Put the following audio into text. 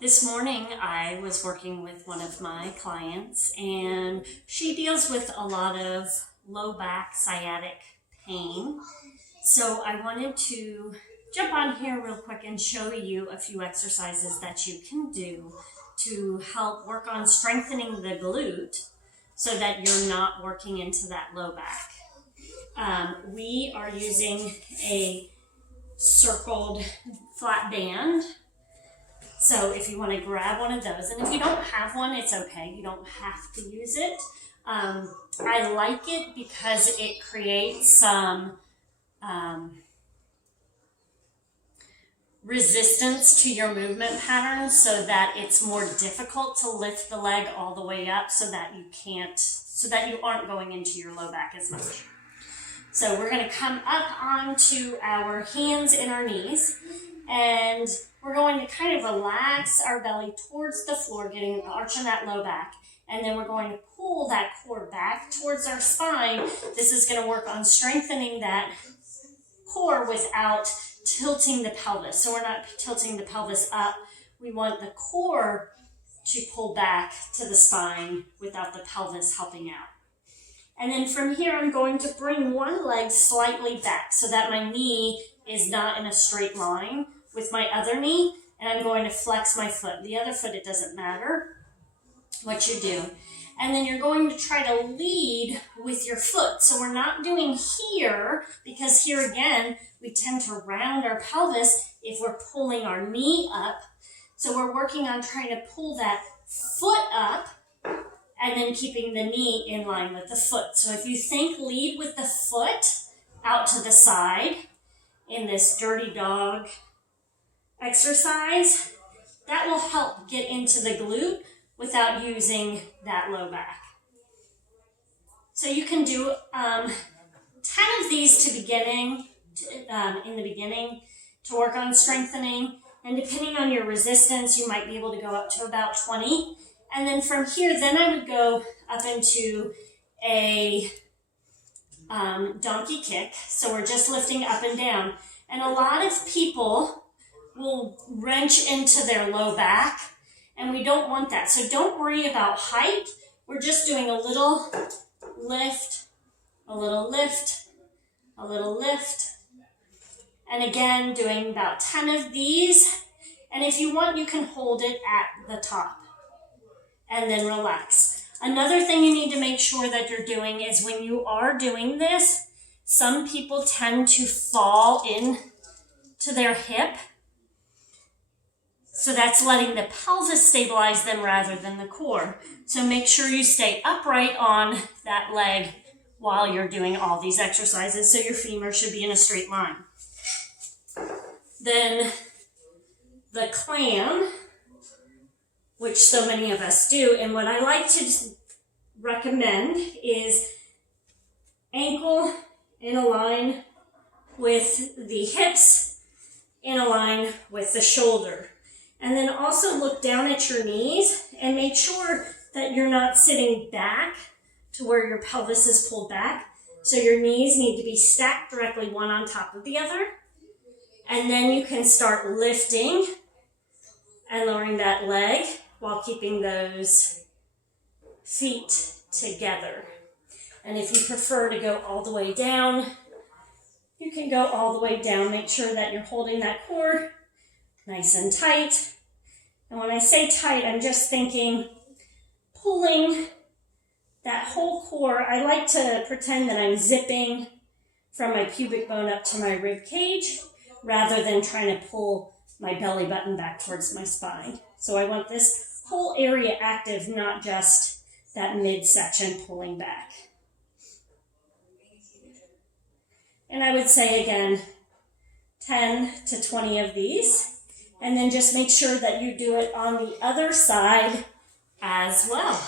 This morning I was working with one of my clients and she deals with a lot of low back sciatic pain. So I wanted to jump on here real quick and show you a few exercises that you can do to help work on strengthening the glute so that you're not working into that low back. We are using a circled flat band. So if you want to grab one of those, and if you don't have one, it's okay. You don't have to use it. I like it because it creates some resistance to your movement patterns so that it's more difficult to lift the leg all the way up so that you aren't going into your low back as much. So we're going to come up onto our hands and our knees, and we're going to kind of relax our belly towards the floor, getting an arch in that low back. And then we're going to pull that core back towards our spine. This is going to work on strengthening that core without tilting the pelvis. So we're not tilting the pelvis up. We want the core to pull back to the spine without the pelvis helping out. And then from here, I'm going to bring one leg slightly back so that my knee is not in a straight line with my other knee, and I'm going to flex my foot. The other foot, it doesn't matter what you do. And then you're going to try to lead with your foot. So we're not doing here, because here again, we tend to round our pelvis if we're pulling our knee up. So we're working on trying to pull that foot up and then keeping the knee in line with the foot. So if you think lead with the foot out to the side in this dirty dog exercise, that will help get into the glute without using that low back. So you can do 10 of these in the beginning to work on strengthening, and depending on your resistance, you might be able to go up to about 20. And then from here, then I would go up into a donkey kick. So we're just lifting up and down. And a lot of people will wrench into their low back, and we don't want that. So don't worry about height. We're just doing a little lift, a little lift, a little lift. And again, doing about 10 of these. And if you want, you can hold it at the top and then relax. Another thing you need to make sure that you're doing is when you are doing this, some people tend to fall in to their hip. So that's letting the pelvis stabilize them rather than the core. So make sure you stay upright on that leg while you're doing all these exercises, so your femur should be in a straight line. Then the clam, which so many of us do, and what I like to recommend is ankle in a line with the hips, in a line with the shoulder. And then also look down at your knees and make sure that you're not sitting back to where your pelvis is pulled back. So your knees need to be stacked directly one on top of the other. And then you can start lifting and lowering that leg while keeping those feet together. And if you prefer to go all the way down, you can go all the way down. Make sure that you're holding that core nice and tight. And when I say tight, I'm just thinking pulling that whole core. I like to pretend that I'm zipping from my pubic bone up to my rib cage rather than trying to pull my belly button back towards my spine. So I want this whole area active, not just that midsection pulling back. And I would say again, 10 to 20 of these. And then just make sure that you do it on the other side as well.